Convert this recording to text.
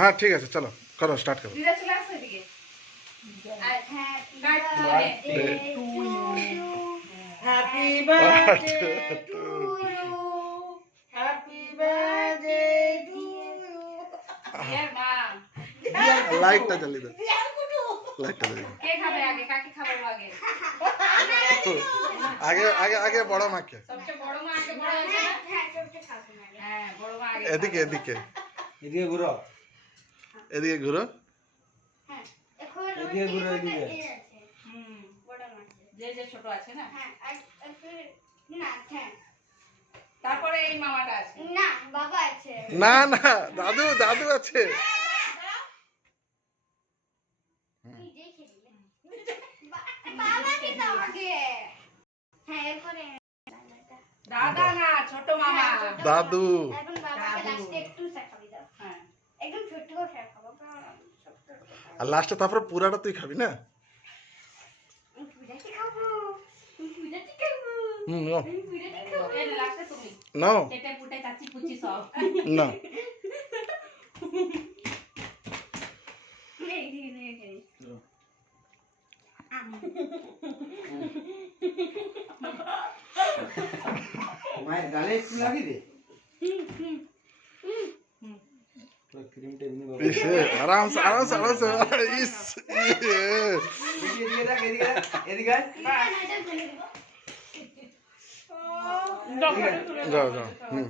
হ্যাঁ ঠিক আছে, চলো করো, স্টার্ট করো। Happy birthday to you, happy birthday to you. লাইটটা জ্বালিয়ে দাও, লাইটটা জ্বালিয়ে দাও। কে খাবে আগে? কাকে খাবো আগে? আগে আগে আগে বড় মাকে। সবচেয়ে বড় মা আগে বড় আছে না? হ্যাঁ, বড় মা আগে। এদিকে এদিকে এদিকে ঘুরো, এদিকে ঘুরো। এদিকে ঘুরো, এদিকে। হুম, যে যে ছোট আছে না। তারপরে এই মামাটা আছে। না বাবা আছে। না না, দাদু দাদু আছে। বাবাকে দাও আগে। হ্যাঁ এরপরে দাদা না, ছোট মামা। দাদু। এখন বাবাকে লাস্টে একটু শেখাবি দাও। হ্যাঁ, একদম ছোট করে শেখাবো। আর লাস্টে তারপরে পুরাটা তুই খাবি না? বিরাটি খাবো। বিরাটি খাবো। নাও বিরাটি খাবো। এই লাস্টে তুমি। নাও চেটে পুটে কাচি কুচি সব। না। এই দিন এই দিন। মায়ের গালে একটু লাগিয়ে দে। ক্রিমটা এমনি বাবা। ইসে আরাম সে আরাম সে আরাম সে। ইস ইয়ে। এদিকে দেখ, এদিকে দেখ, এদিকে আয়। এটা ফেলে দেবো। যাও যাও। হুম।